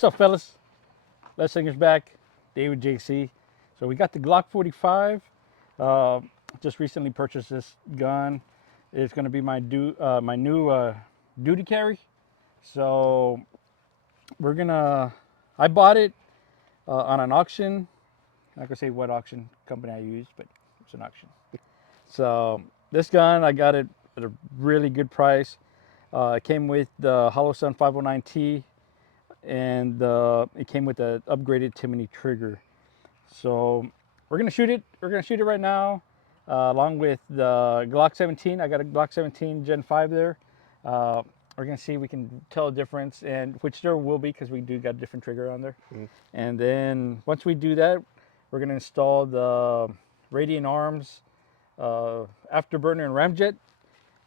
What's up, fellas? Les Singer's back. David JC. So we got the Glock45. Just recently purchased this gun. It's going to be my new duty carry. So we're gonna. I bought it on an auction. I'm not gonna say what auction company I used, but it's an auction. So this gun, I got it at a really good price. It came with the Holosun 509T, and it came with the upgraded Timony trigger. So we're gonna shoot it. We're gonna shoot it right now, along with the Glock17. I got a Glock17 Gen 5 there. We're gonna see if we can tell the difference, and which there will be because we do got a different trigger on there. And then once we do that, we're gonna install the Radian Arms Afterburner Ramjet,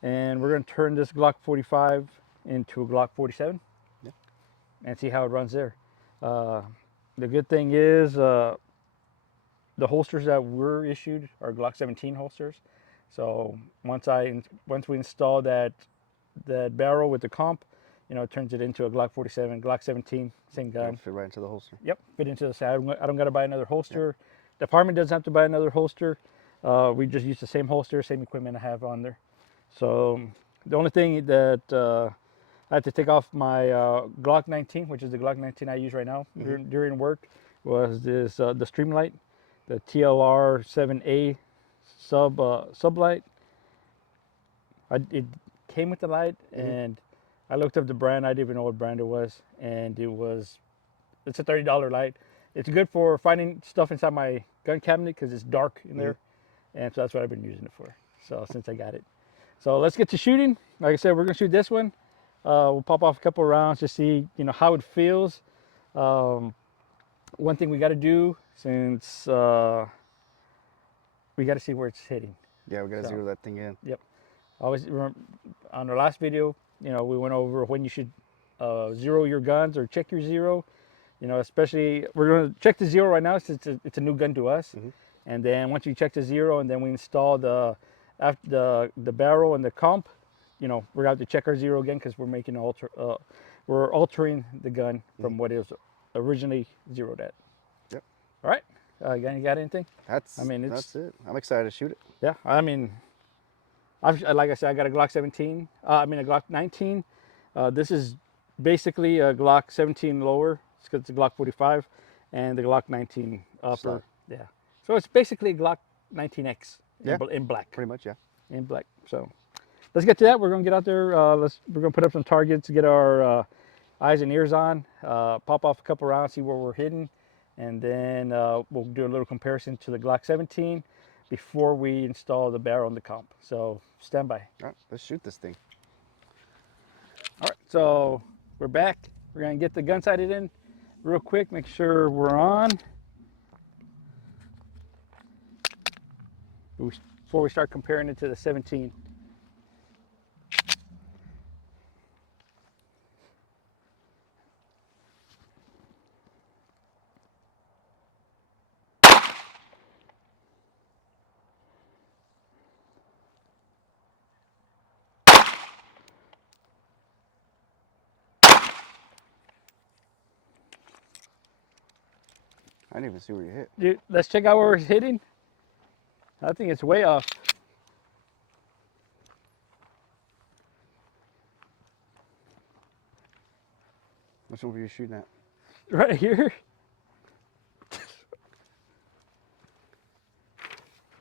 and we're gonna turn this Glock45 into a Glock47 and see how it runs there. The good thing is the holsters that were issued are Glock17 holsters. So once we install that barrel with the comp, it turns it into a Glock47, Glock17, same gun. It'll fit right into the holster. Yep, fit into the side. I don't got to buy another holster. Yep. The department doesn't have to buy another holster. We just use the same holster, same equipment I have on there. So the only thing that I had to take off my Glock19, which is the Glock19 I use right now during work, was this the Streamlight, the TLR7A sub light. It came with the light, and I looked up the brand. I didn't even know what brand it was, and it's a $30 light. It's good for finding stuff inside my gun cabinet because it's dark in there, and so that's what I've been using it for. So since I got it, so let's get to shooting. Like I said, we're gonna shoot this one. We'll pop off a couple of rounds to see how it feels. One thing we got to do, since we got to see where it's hitting. Yeah, we got to zero that thing in. Yep. Always remember, on our last video, we went over when you should zero your guns or check your zero. Especially we're going to check the zero right now since it's a new gun to us. And then once you check the zero and then we install the barrel and the comp, we're going to have to check our zero again because we're altering the gun from what it was originally zeroed at. Yep. All right. You got anything? That's it. I'm excited to shoot it. Yeah. I mean, like I said, I got a Glock17. A Glock19. This is basically a Glock17 lower. It's because it's a Glock45, and the Glock19 upper. Slide. Yeah. So it's basically a Glock19X in black. Pretty much, yeah. In black. So let's get to that. We're gonna get out there. We're gonna put up some targets, get our eyes and ears on, pop off a couple rounds, see where we're hitting, and then we'll do a little comparison to the Glock17 before we install the barrel and the comp. So stand by. All right, let's shoot this thing. All right, so we're back. We're gonna get the gun sighted in real quick, make sure we're on. Before we start comparing it to the 17. I didn't even see where you hit. Dude, let's check out where we're hitting. I think it's way off. Which one were you shooting at? Right here.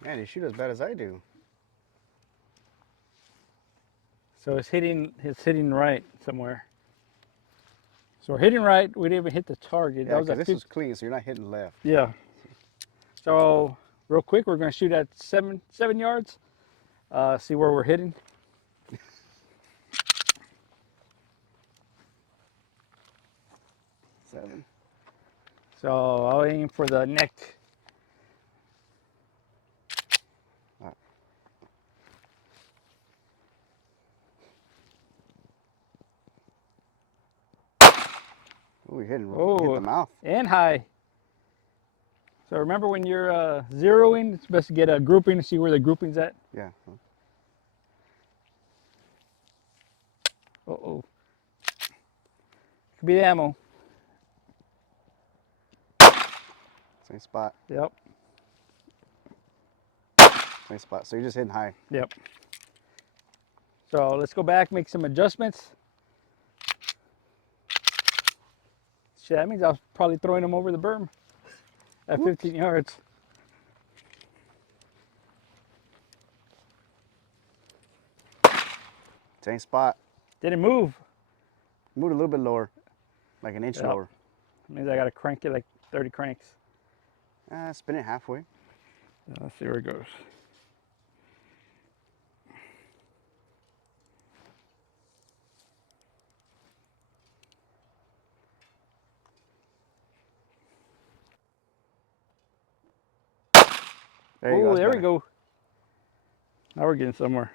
Man, you shoot as bad as I do. So it's hitting right somewhere. So we're hitting right. We didn't even hit the target. Yeah, this is clean, so you're not hitting left. Yeah. So real quick, we're going to shoot at 7 yards. See where we're hitting. Seven. So I'll aim for the neck. Right. Oh, you're hitting hit the mouth. And high. So remember when you're zeroing, it's best to get a grouping to see where the grouping's at. Yeah. Uh-oh. Could be the ammo. Same spot. Yep. Same spot. So you're just hitting high. Yep. So let's go back, make some adjustments. Shit, that means I was probably throwing them over the berm at 15 yards. Same spot. Didn't move. Moved a little bit lower, like an inch Yep. lower. Means I got to crank it like 30 cranks. Spin it halfway. Let's see where it goes. There you go. Oh, there we better. go. Now we're getting somewhere.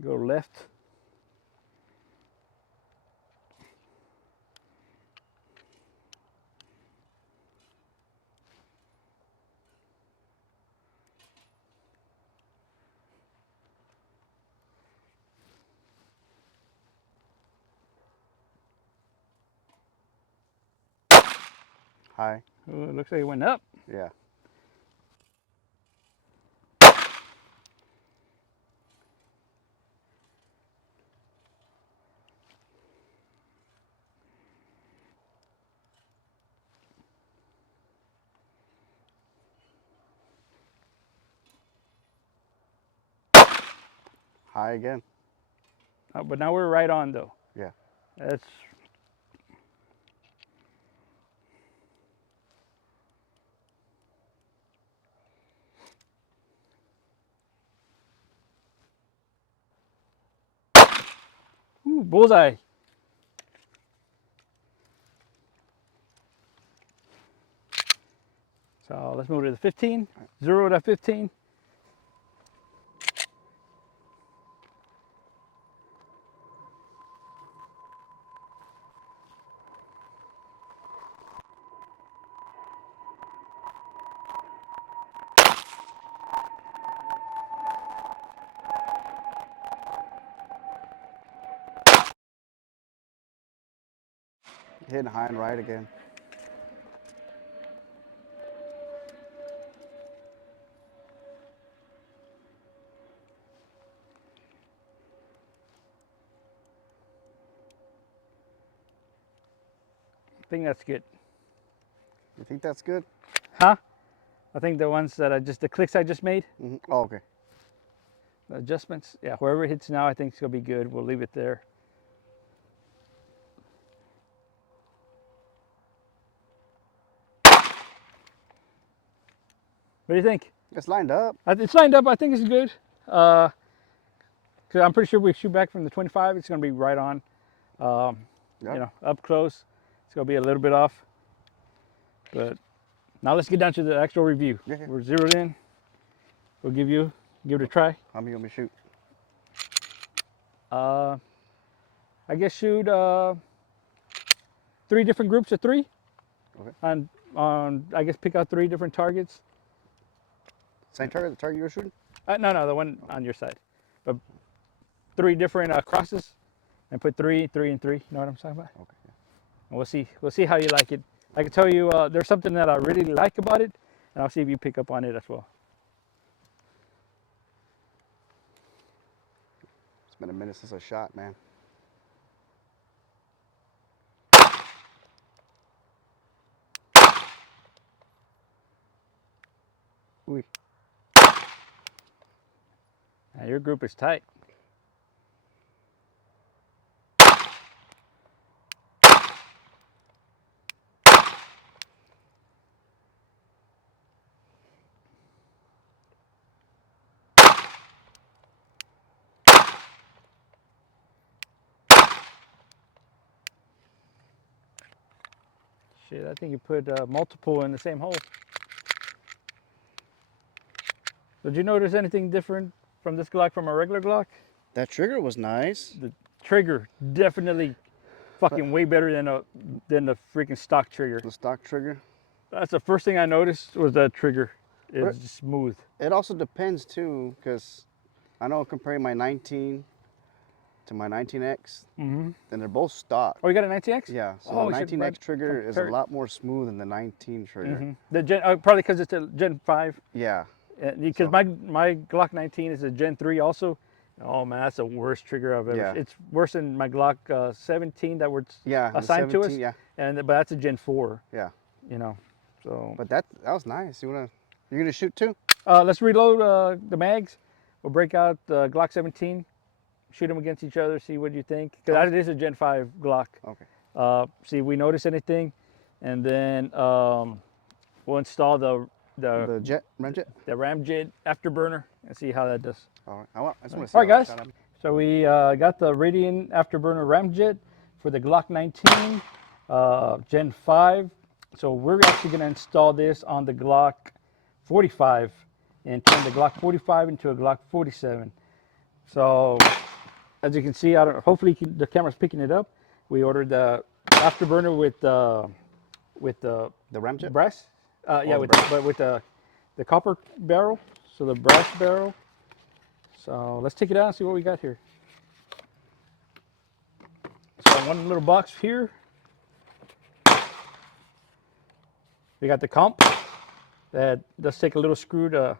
Go left. High. Oh, it looks like it went up. Yeah. High again. But now we're right on though. Yeah. That's ooh, bullseye. So let's move to the 15. 0 to 15. Hitting high and right again. I think that's good. You think that's good? Huh? I think the ones that the clicks I just made, Oh, okay. the adjustments, yeah, wherever it hits now, I think it's gonna be good. We'll leave it there. What do you think? It's lined up. It's lined up. I think it's good. Cause I'm pretty sure we shoot back from the 25. It's gonna be right on. Yep. You know, up close. It's gonna be a little bit off. But now let's get down to the actual review. Yeah. We're zeroed in. We'll give it a try. How many you want me to shoot? I guess shoot 3 different groups of 3. Okay. On I guess pick out 3 different targets. Same target, the target you were shooting? No, the one on your side. But 3 different crosses, and put 3, 3, and 3. You know what I'm talking about? Okay. Yeah. And we'll see how you like it. I can tell you there's something that I really like about it, and I'll see if you pick up on it as well. It's been a minute since I shot, man. Ooh. Now your group is tight. Shit, I think you put multiple in the same hole. Did you notice anything different from this Glock from a regular Glock? That trigger was nice. The trigger definitely fucking way better than the freaking stock trigger. The stock trigger. That's the first thing I noticed was that trigger. It's just smooth. It also depends too, because I know comparing my 19 to my 19X, Mm-hmm. and they're both stock. Oh, you got a 19X? Yeah, so Oh, the 19X trigger is a compare it. lot more smooth than the 19 trigger. Mm-hmm. The Gen, probably because it's a Gen 5. Yeah. Because So- my Glock 19 is a Gen 3 also. Oh man, that's the worst trigger I've ever. Yeah. It's worse than my Glock 17 that were Yeah, the assigned to us. 17, yeah. But that's a Gen 4. Yeah. You know, so. But that was nice. You're gonna shoot too? Let's reload the mags. We'll break out the Glock 17, shoot them against each other, see what you think. Because it is a Gen 5 Glock. Okay. See if we notice anything, and then we'll install the Ramjet. the Ramjet Afterburner and see how that does. All right. I just want to see. All right, guys. So we got the Radian Afterburner Ramjet for the Glock 19 Gen 5. So we're actually going to install this on the Glock 45 and turn the Glock 45 into a Glock 47. So as you can see, hopefully the camera's picking it up. We ordered the Afterburner with the Ramjet brass. Yeah, with the copper barrel. So the brass barrel. So let's take it out and see what we got here. So one little box here. We got the comp that does take a little screw to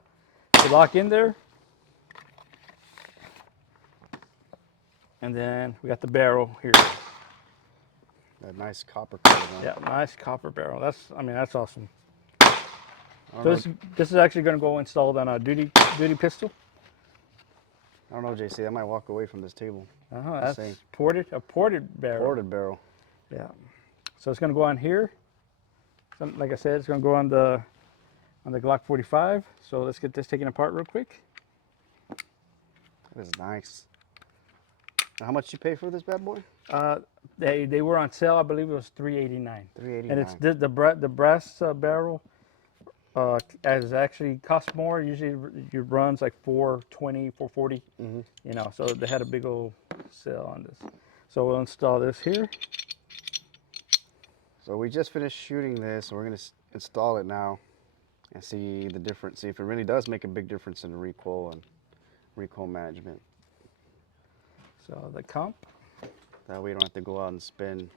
lock in there. And then we got the barrel here. That nice copper color. Yeah, nice copper barrel. That's awesome. So this is actually going to go installed on a duty pistol. I don't know, JC. I might walk away from this table. That's a ported barrel. Ported barrel. Yeah. So it's going to go on here. So, like I said, it's going to go on the Glock 45. So let's get this taken apart real quick. That is nice. Now, how much you pay for this bad boy? They were on sale. I believe it was $389. $389. And it's the brass barrel. As actually costs more. Usually it runs like $420, $440. Mm-hmm. You know, so they had a big old sale on this. So we'll install this here. So we just finished shooting this. So we're gonna install it now and see the difference. See if it really does make a big difference in recoil and recoil management. So the comp. That way you don't have to go out and spend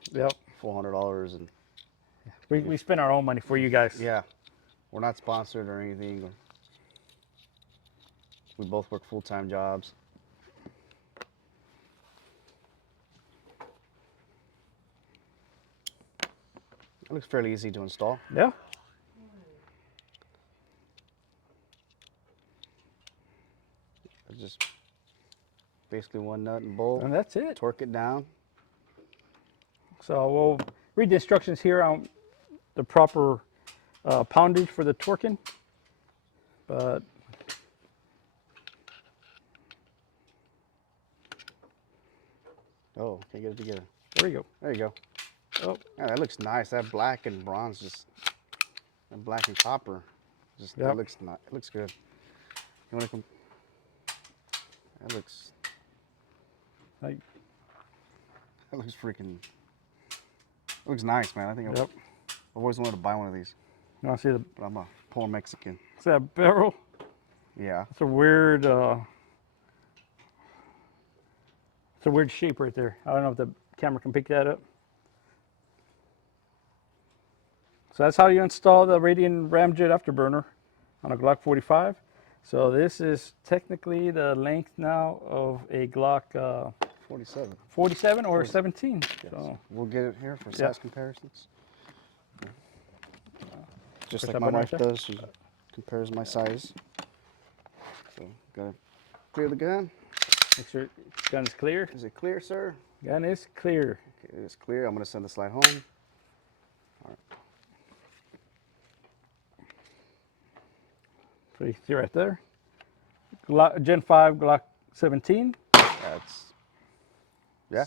$400 and. We spend our own money for you guys. Yeah. We're not sponsored or anything. We both work full-time jobs. It looks fairly easy to install. Yeah. It's just basically one nut and bolt. And that's it. Torque it down. So we'll read the instructions here on the proper poundage for the torquing. But oh, can't get it together. there you go. There you go. Oh, Yeah, that looks nice. That black and bronze, that black and copper, that looks nice. It looks good. You want to That looks. like, That looks freaking. It looks nice, man. I think I've always wanted to buy one of these. you want to see But I'm a poor Mexican. see that barrel? Yeah. It's a weird. It's a weird shape right there. I don't know if the camera can pick that up. So that's how you install the Radian Ramjet Afterburner on a Glock 45. So this is technically the length now of a Glock 47. 47 or 17. Yes. So We'll get it here for size comparisons. Just push like that my button wife right there. does, she compares my size. So, gotta clear the gun. make sure gun is clear. Is it clear, sir? Gun is clear. Okay, it is clear. I'm gonna send the slide home. All right. So you can see right there. Glock, Gen 5 Glock 17 That's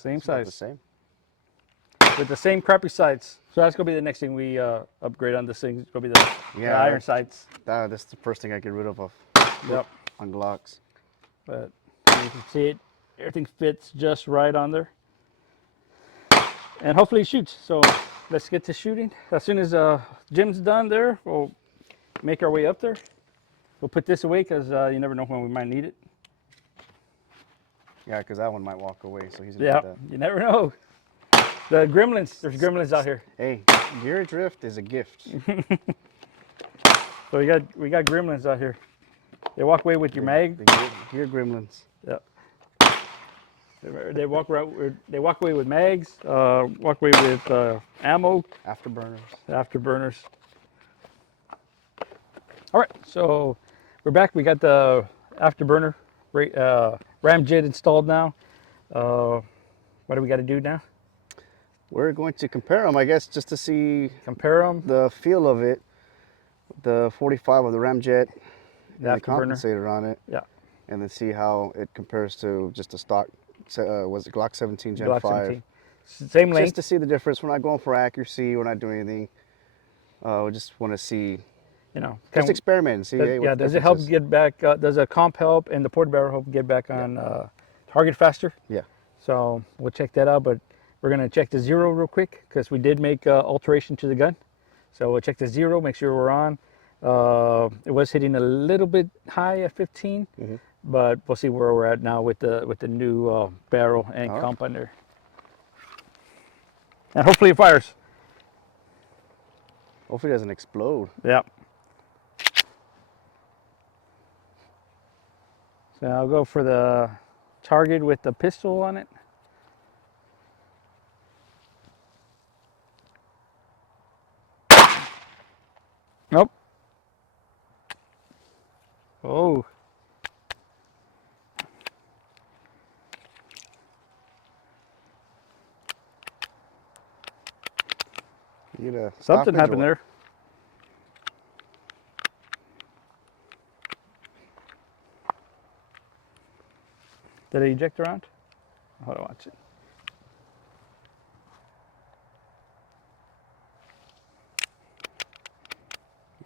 same it's about size. the same. with the same crappy sights. So that's gonna be the next thing we upgrade on this thing. It's gonna be the iron sights. That's the first thing I get rid of Yep. on Glocks. But you can see it. Everything fits just right on there. And hopefully it shoots. So let's get to shooting. As soon as Jim's done there, we'll make our way up there. We'll put this away because you never know when we might need it. Yeah, because that one might walk away, so he's gonna Yeah, get that. you never know. The gremlins, there's gremlins out here. Hey, gear drift is a gift. So we got gremlins out here. They walk away with your mag. The gear gremlins. Yeah. They walk around. They walk away with mags. Walk away with ammo, Afterburners. afterburners. All right, so we're back. We got the afterburner Ramjet installed now. What do we got to do now? We're going to compare them, I guess, just to see Compare them. the feel of it. The 45 of the Ramjet and the Afterburner. compensator on it. Yeah. And then see how it compares to just a stock, was it Glock17 Gen Glock 5? 17. Same length. Just to see the difference. We're not going for accuracy. We're not doing anything. We just want to see, You know, just experiment and see. Hey, what the does it difference help is. get back? Does a comp help and the porta barrel help get back on target faster? Yeah. So we'll check that out, but we're gonna check the zero real quick because we did make alteration to the gun. So we'll check the zero, make sure we're on. It was hitting a little bit high at 15, but we'll see where we're at now with the new barrel and comp under. And hopefully it fires. Hopefully it doesn't explode. Yeah. So I'll go for the target with the pistol on it. Nope. Oh. You get a Something stoppage or happened what? there. Did it eject around? Hold on, watch it.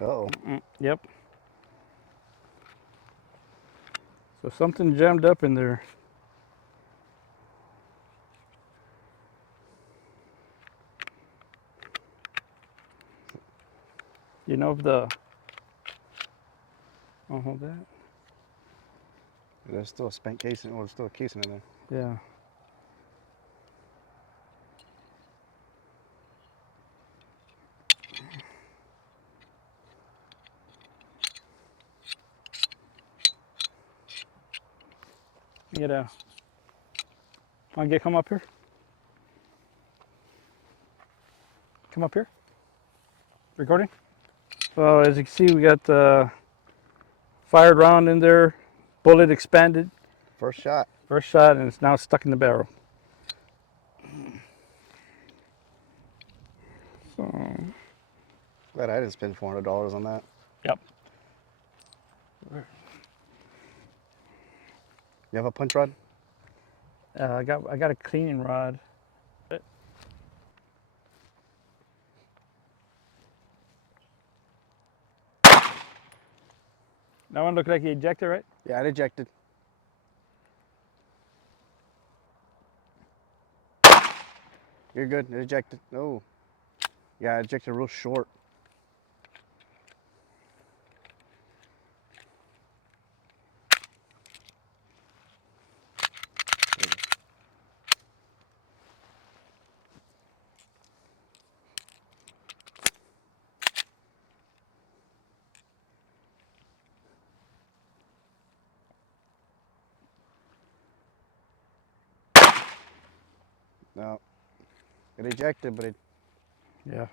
Uh-oh. Yep. So something jammed up in there. You know if the... I'll hold that. There's still a spent casing, or there's still a casing in there. Yeah. Get a... Come up here. Come up here. Recording. So as you can see, we got the fired round in there, bullet expanded, First shot. first shot, and it's now stuck in the barrel. So, Glad I didn't spend $400 on that. yep. You have a punch rod? I got a cleaning rod. That one looked like the ejector, right? Yeah, it ejected. You're good. It ejected. Oh. Yeah, it ejected real short. No. It ejected, but it... Yeah.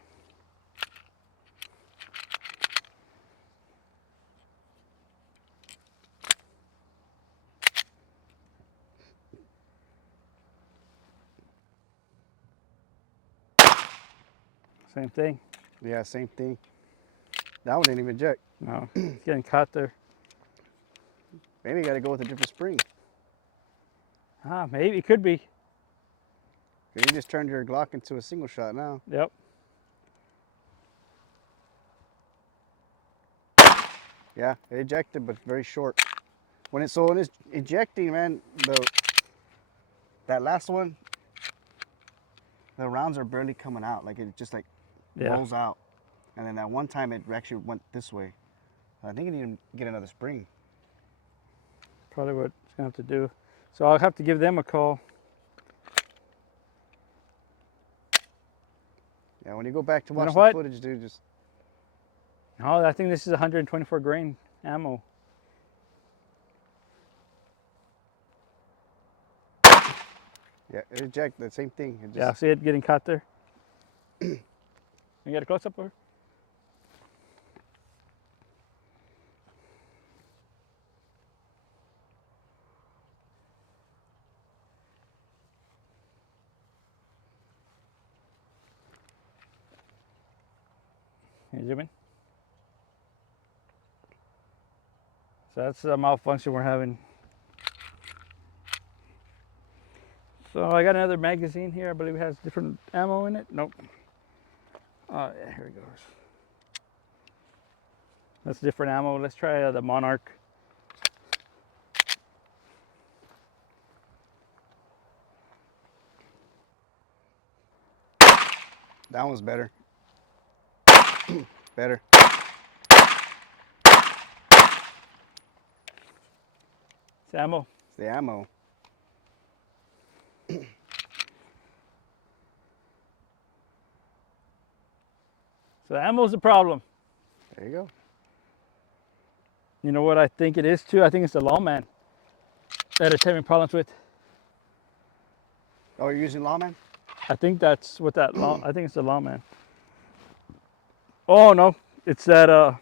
Same thing. Yeah, same thing. That one didn't even eject. No, it's getting caught there. Maybe you got to go with a different spring. Ah, maybe it could be. Because you just turned your Glock into a single shot now. Yep. Yeah, it ejected, but very short. When it's ejecting, man, that last one, the rounds are barely coming out. Like it just rolls out. And then that one time it actually went this way. I think you need to get another spring. Probably what it's gonna have to do. So I'll have to give them a call. Yeah, when you go back to watch know the what? footage, dude, just Oh, I think this is 124 grain ammo. yeah, eject the same thing. It just, Yeah, see it getting caught there? You got a close up over? Can you zoom in? So that's a malfunction we're having. So I got another magazine here. I believe it has different ammo in it. Nope. Oh yeah, here it goes. That's different ammo. Let's try the Monarch. that one's better. Better. It's ammo. It's the ammo. So the ammo's the problem. There you go. You know what I think it is too? I think it's the lawman that it's having problems with. Oh, you're using Lawman? I think that's what that law. I think it's the lawman. Oh no, it's that.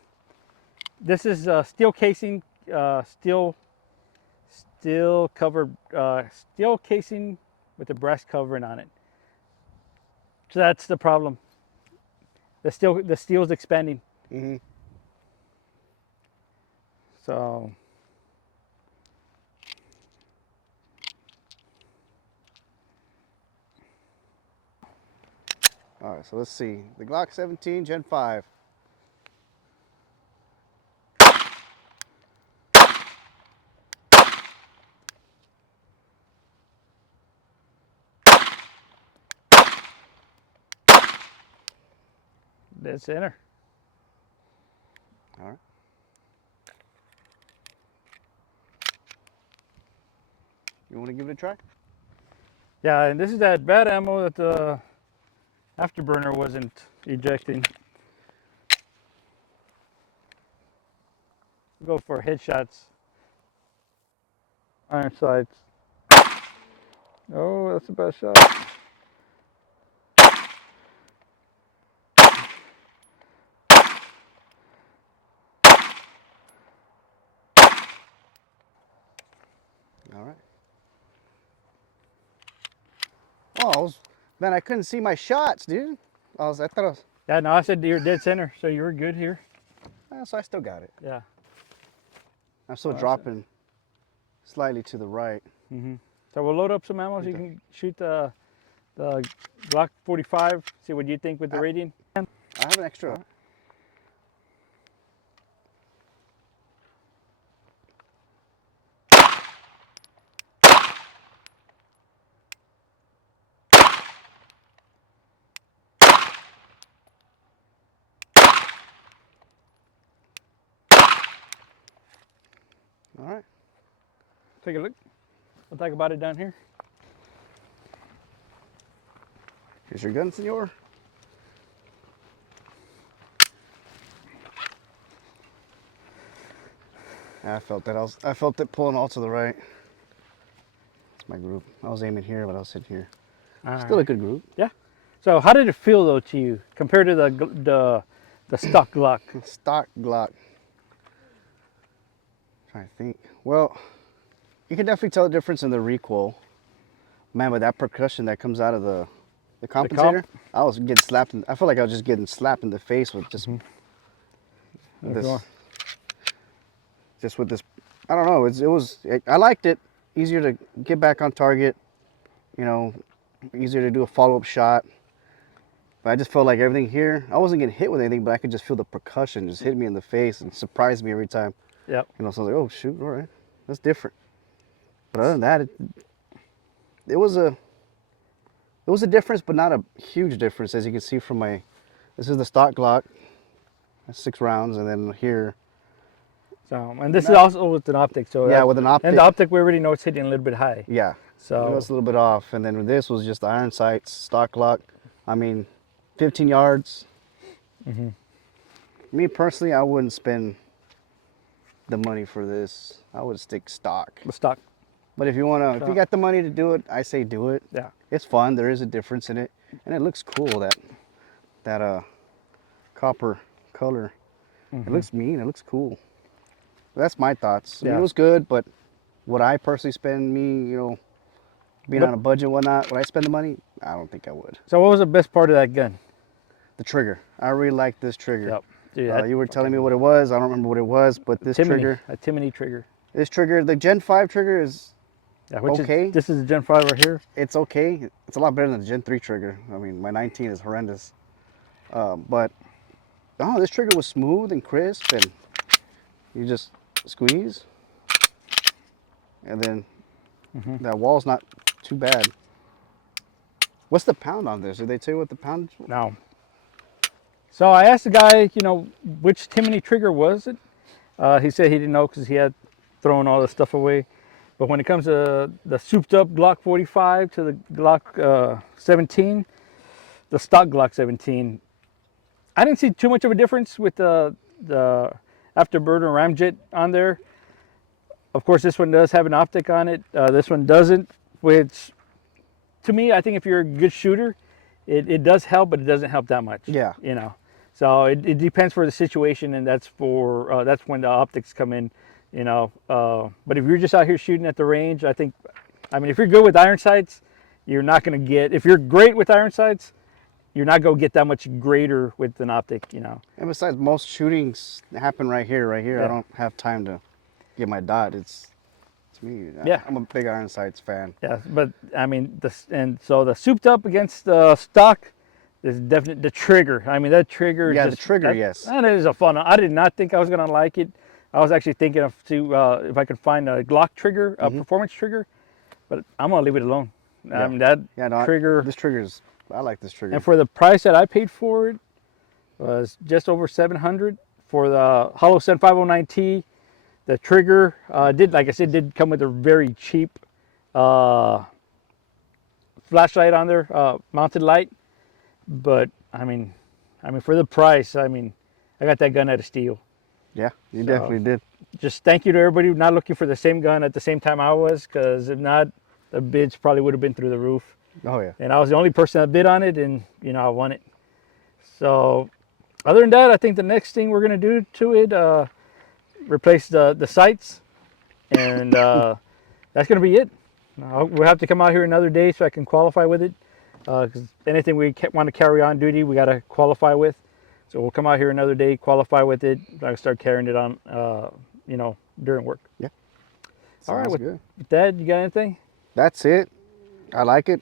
This is steel casing, steel covered, steel casing with a brass covering on it. So that's the problem. The steel's expanding. Mm-hmm. So All right, so let's see. The Glock17 Gen 5. dead center. All right. You want to give it a try? Yeah, and this is that bad ammo that the afterburner wasn't ejecting. Go for headshots. Iron sights. Oh, that's a bad shot. All right. Oh, man, I couldn't see my shots, dude. I thought I was, Yeah, no, I said you're dead center, so you were good here. so I still got it. Yeah. I'm still Oh, dropping slightly to the right. So we'll load up some ammo so you can shoot the Glock45. See what you think with the Radian. I have an extra. All right. Take a look. We'll talk about it down here. Here's your gun, senor. I felt that. I felt it pulling all to the right. It's my group. I was aiming here, but I was sitting here. Still a good group. Yeah. So how did it feel though to you compared to the stock Glock? Stock Glock. Trying to think. Well, you can definitely tell the difference in the recoil. Man, with that percussion that comes out of the compensator, I was getting slapped. I felt like I was just getting slapped in the face with just this. Just with this, I don't know. I liked it. Easier to get back on target. You know, easier to do a follow-up shot. But I just felt like everything here, I wasn't getting hit with anything, but I could just feel the percussion just hit me in the face and surprised me every time. Yep. You know, so I was like, oh shoot, all right, that's different. But other than that, it was a difference, but not a huge difference, as you can see from this is the stock Glock, that's 6 rounds, and then here, So, and this is also with an optic. So Yeah, with an optic. And the optic, we already know it's hitting a little bit high. Yeah. So it's a little bit off. And then this was just iron sights, stock Glock. I mean, 15 yards. Me personally, I wouldn't spend the money for this. I would stick stock. the stock. But if you wanna, if you got the money to do it, I say do it. Yeah. It's fun. There is a difference in it, and it looks cool. That copper color. It looks mean. It looks cool. That's my thoughts. I mean, it was good, but would I personally spend being on a budget and whatnot, would I spend the money? I don't think I would. So what was the best part of that gun? The trigger. I really like this trigger. Yep. Dude, you were telling me what it was. I don't remember what it was, but this trigger. A Timony trigger. This trigger, the Gen 5 trigger is okay. This is the Gen 5 right here. It's okay. It's a lot better than the Gen 3 trigger. I mean, my 19 is horrendous. But this trigger was smooth and crisp, and you just squeeze, and then that wall's not too bad. What's the pound on this? Did they tell you what the pound? No. So I asked the guy, which Timony trigger was it? He said he didn't know because he had thrown all the stuff away. But when it comes to the souped up Glock45 to the Glock 17, the stock Glock 17, I didn't see too much of a difference with the Afterburner Ramjet on there. Of course, this one does have an optic on it. This one doesn't, which to me, I think if you're a good shooter, it does help, but it doesn't help that much. Yeah. So it depends for the situation, and that's when the optics come in. But if you're just out here shooting at the range, I mean, if you're good with iron sights, you're not going to get, if you're great with iron sights, you're not going to get that much greater with an optic, And besides, most shootings happen right here. Yeah. I don't have time to get my dot. It's me. Yeah. I'm a big iron sights fan. Yeah, but I mean, so the souped up against the stock is definitely the trigger. I mean, that trigger. Yeah, the trigger, yes. That is a fun. I did not think I was going to like it. I was actually thinking of if I could find a Glock trigger, a performance trigger, but I'm gonna leave it alone. Yeah. I mean, trigger. This trigger's. I like this trigger. And for the price that I paid for it was just over $700 for the HoloSun 509T. The trigger did come with a very cheap flashlight on there, mounted light. But I mean, for the price, I got that gun at a steal. Yeah, you definitely did. Just thank you to everybody not looking for the same gun at the same time I was, because if not, the bids probably would have been through the roof. Oh yeah. And I was the only person that bid on it, and I won it. So other than that, I think the next thing we're gonna do to it, replace the sights, and that's gonna be it. We'll have to come out here another day so I can qualify with it, because anything we want to carry on duty, we got to qualify with. So we'll come out here another day, qualify with it. I can start carrying it on, during work. Yeah. All right. Good. With that, you got anything? That's it. I like it.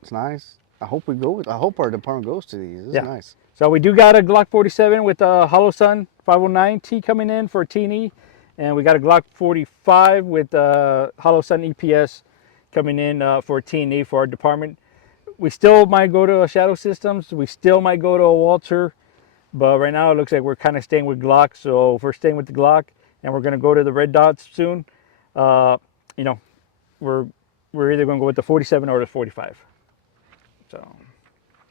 It's nice. I hope our department goes to these. This is nice. So we do got a Glock47 with a HoloSun 509T coming in for a T&E, and we got a Glock45 with a HoloSun EPS coming in for a T&E for our department. We still might go to a Shadow Systems. We still might go to a Walter. But right now it looks like we're kind of staying with Glock. So if we're staying with the Glock and we're going to go to the red dots soon, we're either going to go with the 47 or the 45. So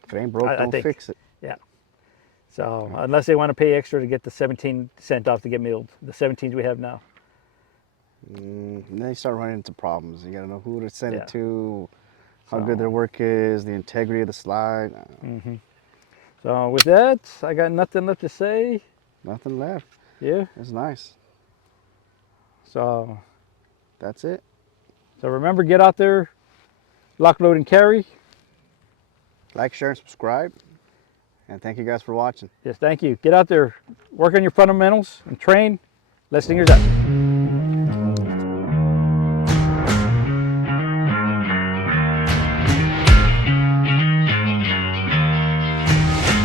if it ain't broke, don't fix it. Yeah. So unless they want to pay extra to get the 17 sent off to get milled, the 17s we have now. And then you start running into problems. You got to know who to send it to, how good their work is, the integrity of the slide. So with that, I got nothing left to say. Nothing left. Yeah. It's nice. So that's it. So remember, get out there, lock, load, and carry. Like, share, and subscribe. And thank you guys for watching. Yes, thank you. Get out there, work on your fundamentals, and train. Let's singers out.